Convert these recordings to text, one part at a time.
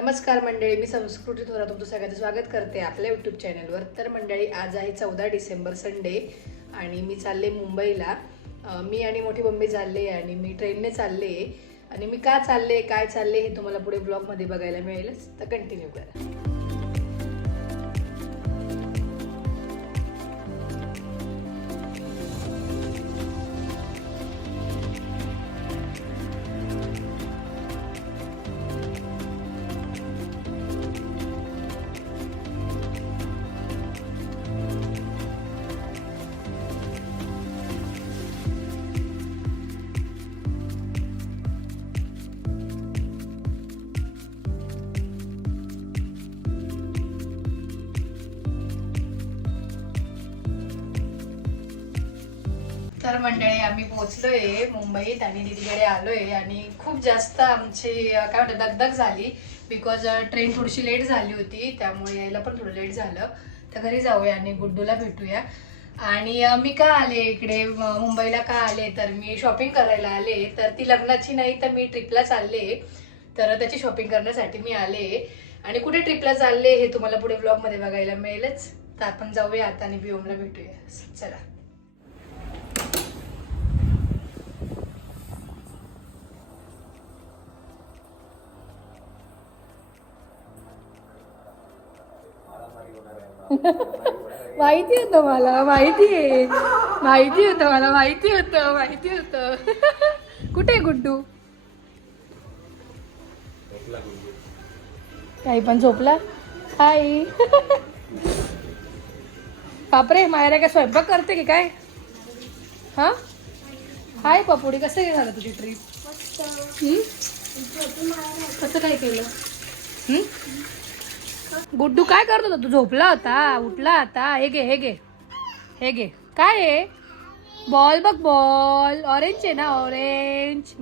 नमस्कार मंडळी, मी संस्कृती थोरा तुमचं सगळ्यांचं स्वागत करते आपल्या यूट्यूब चॅनलवर. तर मंडळी, आज आहे 14 डिसेंबर संडे आणि मी चालले मुंबईला. मी आणि मोठी मम्मी चालले आणि मी ट्रेनने चालले. आणि मी का चालले, काय चालले हे तुम्हाला पुढे ब्लॉगमध्ये बघायला मिळेलच, तर कंटिन्यू करा. तर मंडळी, आम्ही पोहोचलोय मुंबईत आणि दीदीकडे आलोय आणि खूप जास्त आमची काय म्हणतात दगदग झाली. बिकॉज ट्रेन थोडीशी लेट झाली होती, त्यामुळे यायला पण थोडं लेट झालं. तर घरी जाऊया आणि गुड्डूला भेटूया. आणि मी का आले इकडे मुंबईला का आले, तर मी शॉपिंग करायला आले. तर ती लग्नाची नाही, तर मी ट्रिपला चालले, तर त्याची शॉपिंग करण्यासाठी मी आले. आणि कुठे ट्रिपला चालले हे तुम्हाला पुढे ब्लॉगमध्ये बघायला मिळेलच. तर आपण जाऊया आता आणि व्योमला भेटूया. चला. माहिती होतं मला, माहिती होतं. कुठे आहे गुड्डू? काही पण झोपला. हाय. बापरे, मायरा काय स्वयंपाक करते की काय? हा, हाय पपुडी. कसं झालं तुझी ट्रिप? कसं काय केलं? गुड्डू काय करत होता? तू झोपला होता, उठला आता. हे घे. काय आहे? बॉल बघ, बॉल ऑरेंज आहे ना, ऑरेंज.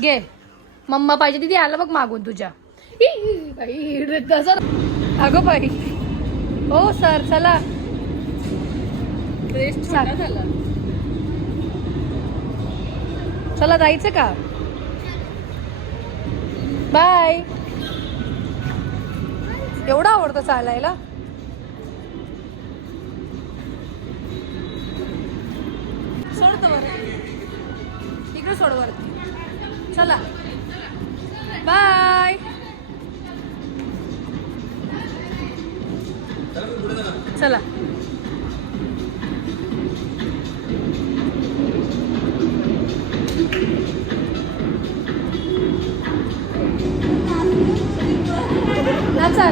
घे. मम्मा पाहिजे. दीदी आला बघ मागून तुझ्या. अगं बाई. हो सर, चला. चला जायचं का? बाय. एवढं आवडतं चालायला? सोडतो बरं, इकडे सोड वरती. चला बाय. चला. नाचा.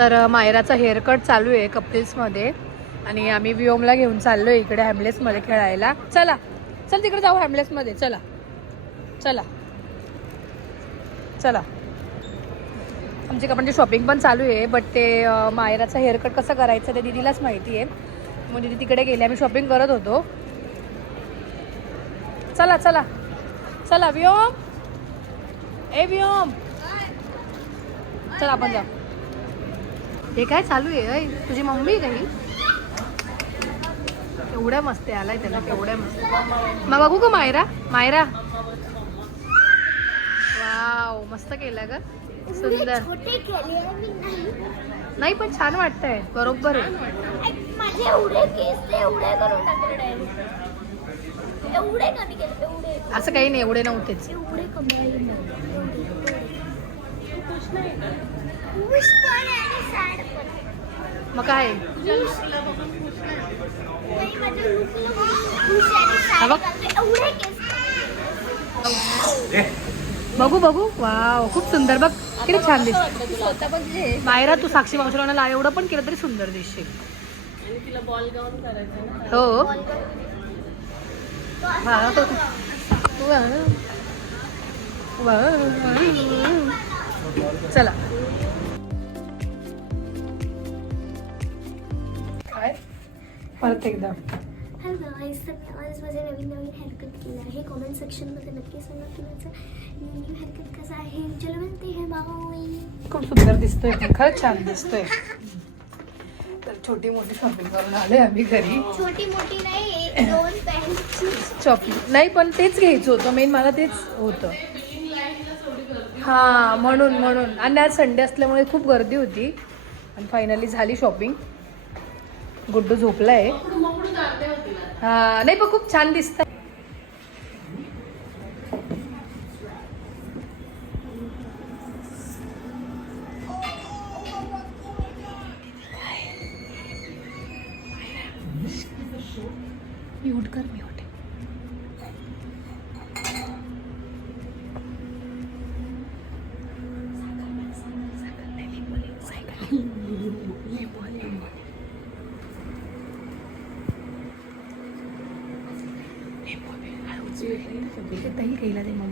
तर मायराचा हेअरकट चालू आहे कपल्समध्ये आणि आम्ही व्योमला घेऊन चाललोय इकडे हॅमलेसमध्ये खेळायला. चल तिकडे जाऊ हॅमलेसमध्ये. चला. आमची म्हणजे शॉपिंग पण चालू आहे, बट ते मायराचा हेअरकट कसं करायचं ते दीदीलाच माहिती आहे. मग दीदी तिकडे गेले, आम्ही शॉपिंग करत होतो. चला व्योम. व्योम, चला आपण जाऊ. हे काय चालू आहे? तुझी मम्मी काही एवढ्या मस्त आलाय त्याला, केवढ्या मस्त. मग बघू का मायरा? वाव, मस्त केला ग, सुंदर. नाही पण छान वाटतंय, बरोबर आहे. असं काही नाही, एवढे नव्हतेच. मग काय बघू. वाव, खूप सुंदर. बघ किती छान दिसते. मायरा, तू साक्षी मावशीला एवढं पण केलं तरी सुंदर दिसशील. तिला बॉल गाऊन करायचं. हो. चला. काय परत एकदा. हॅलो गाईस, तर मी आज माझे नवीन हेअरकट केलं आहे. कॉमेंट सेक्शनमध्ये नक्की सांगा की माझं न्यू हेअरकट कसं आहे. चलो म्हणते हे बाबा खूप सुंदर दिसतोय, खरंच छान दिसतोय. तर छोटी मोठी शॉपिंग करून आलोय आम्ही घरी. छोटी मोठी नाही, 2 पॅन्टची शॉपिंग नाही, पण तेच घ्यायचं होतं मेन, मला तेच होतं. हा म्हणून आणि आज संडे असल्यामुळे खूप गर्दी होती आणि फायनली झाली शॉपिंग. गुड्डू झोपलाय. हा नाही, पण खूप छान दिसत. म्यूट कर, म्यूट. दही घ्यायला दे मग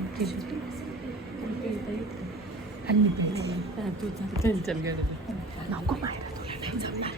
नको मायरा, तुला नाही जमणार.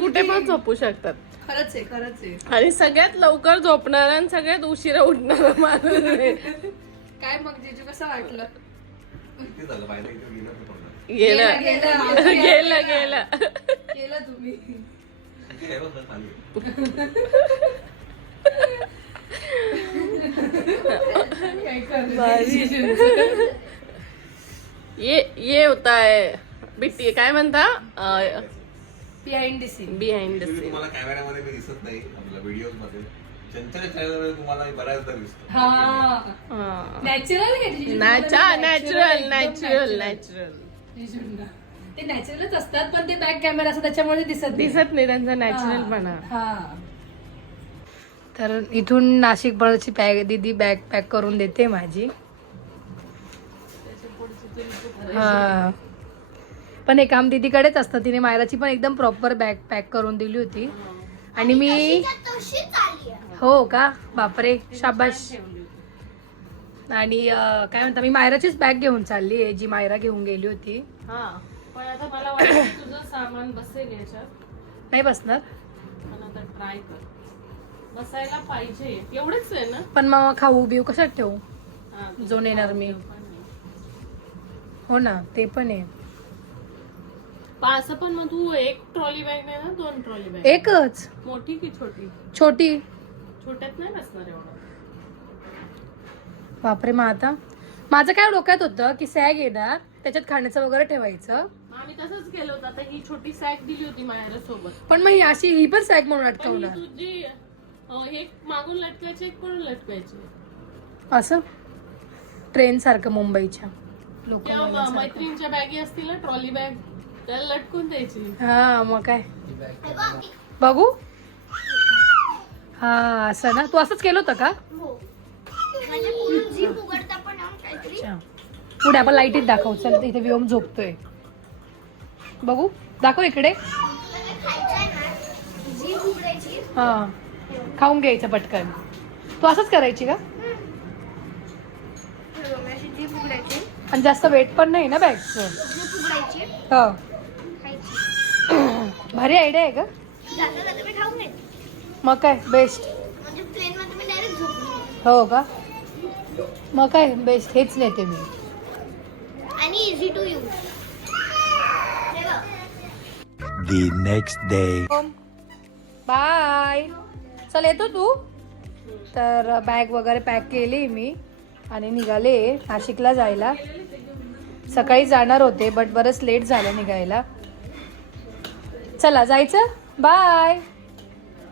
कुठे पण झोपू शकतात. खरंच आहे. आणि सगळ्यात लवकर झोपणार आणि सगळ्यात उशिरा उठणार माणूस आहे. काय मग जीजू कसं वाटलं? गेलं केलं तुम्ही. ये होता है बिट्टी, काय म्हणता, behind the scene. Behind the scene. तुम्हाला कॅमेऱ्यामध्ये मी दिसत नाही, आपल्या व्हिडिओ मध्ये चंचल चॅनलवर तुम्हाला बऱ्याचदा दिसतो. हा नॅचरल नॅचरल ते नॅचरलच असतात, पण ते बॅक कॅमेरा असं त्याच्यामुळे दिसत नाही त्यांचा नॅचरलपणा. तर इथून नाशिक बळची दीदी बॅग पॅक करून देते माझी. हा पण हे काम दीदीकडेच असतं. तिने मायराची पण एकदम प्रॉपर बॅग पॅक करून दिली होती. आणि मी हो का, बापरे, शाबाश. आणि काय म्हणता, मी मायराचीच बॅग घेऊन चालली आहे, जी मायरा घेऊन गेली होती. पण आता मला वाटतं तुझं सामान बसेल याच्यात. नाही बसणार, पण आता ट्राय कर, बसायला पाहिजे. एवढंच आहे ना. पण मग खाऊ बिऊ कशात ठेवू, जो नेणार मी. हो ना, ते पण आहे. असं पण मग तू एक ट्रॉली बॅग नाही ना, 2 ट्रॉली बॅग. एकच मोठी की छोटी? छोटी. छोट्यात नाही बसणार एवढं. बापरे, मग आता माझं काय डोक्यात होतं की सॅग येणार, त्याच्यात खाण्याचं वगैरे ठेवायचं. आम्ही तसंच केलं होतं. आता ही छोटी सॅक दिली होती माझ्या सोबत. पण मग ही पण सॅग म्हणून अटकवणार. तुझी हे मागून लटकायचे, एक पण लटकायचे. असं ट्रेन सारखं मुंबईच्या किंवा मैत्रिणीच्या बॅगी असतील ना, ट्रॉली बॅग, त्याला लटकून द्यायची. हा मग काय, बघू. हा असं ना, तू असंच केलं होतं का? अच्छा, पुढे आपण लाईटीत दाखवू. चल, इथे व्योम झोपतोय, बघू दाखव इकडे. हा खाऊन घ्यायचं पटकन. तू असंच करायची का? आणि जास्त वेट पण नाही ना बॅगचं. हो, भारी आयडिया आहे का? मग काय बेस्ट. हो का, मग काय बेस्ट, हेच नेते मी. आणि easy to use. The next day. Bye. चल येतो तू. तर बॅग वगैरे पॅक केली मी आणि निघाले नाशिकला जायला. सकाळी जाणार होते बट बरंच लेट झालं निघायला. चला जायचं. Bye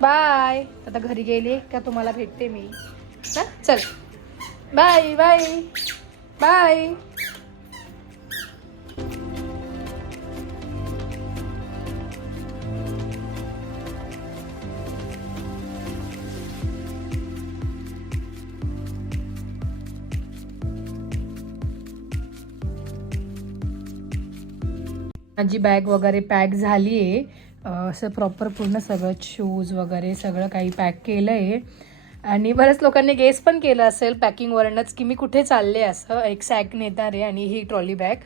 bye. आता घरी गेले का तुम्हाला भेटते मी. चल बाय बाय बाय. माझी बॅग वगैरे पॅक झाली आहे. असं प्रॉपर पूर्ण सगळं शूज वगैरे सगळं काही पॅक केलं आहे. आणि बऱ्याच लोकांनी गेस पण केलं असेल पॅकिंगवरूनच की मी कुठे चालले असं. एक सॅक नेणार आहे आणि ही ट्रॉली बॅग.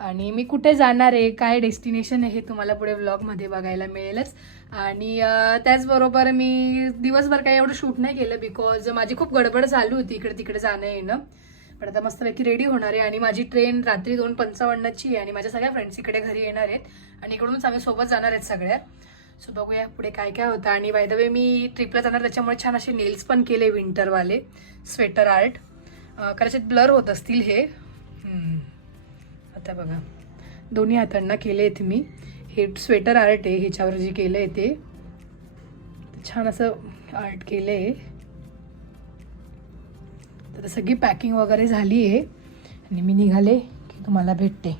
आणि मी कुठे जाणार आहे, काय डेस्टिनेशन आहे हे तुम्हाला पुढे व्लॉगमध्ये बघायला मिळेलच. आणि त्याचबरोबर मी दिवसभर काही एवढं शूट नाही केलं बिकॉज माझी खूप गडबड चालू होती इकडे तिकडे जाणं येणं. पण आता मस्तपैकी रेडी होणार आहे आणि माझी ट्रेन रात्री 2:55ची आहे आणि माझ्या सगळ्या फ्रेंड्स इकडे घरी येणार आहेत आणि इकडूनच आम्ही सोबत जाणार आहेत सगळ्या. सो बघूया पुढे काय काय होतं. आणि बाय द वे मी ट्रिपला जाणार त्याच्यामुळे छान असे नेल्स पण केले विंटरवाले स्वेटर आर्ट. कदाचित ब्लर होत असतील हे. आता बघा दोन्ही हातांना केले आहेत मी. हे स्वेटर आर्ट आहे, ह्याच्यावर जे केलं आहे ते छान असं आर्ट केलं आहे. तर सगळी पॅकिंग वगैरे झाली आहे आणि मी निघाले की तुम्हाला भेटते.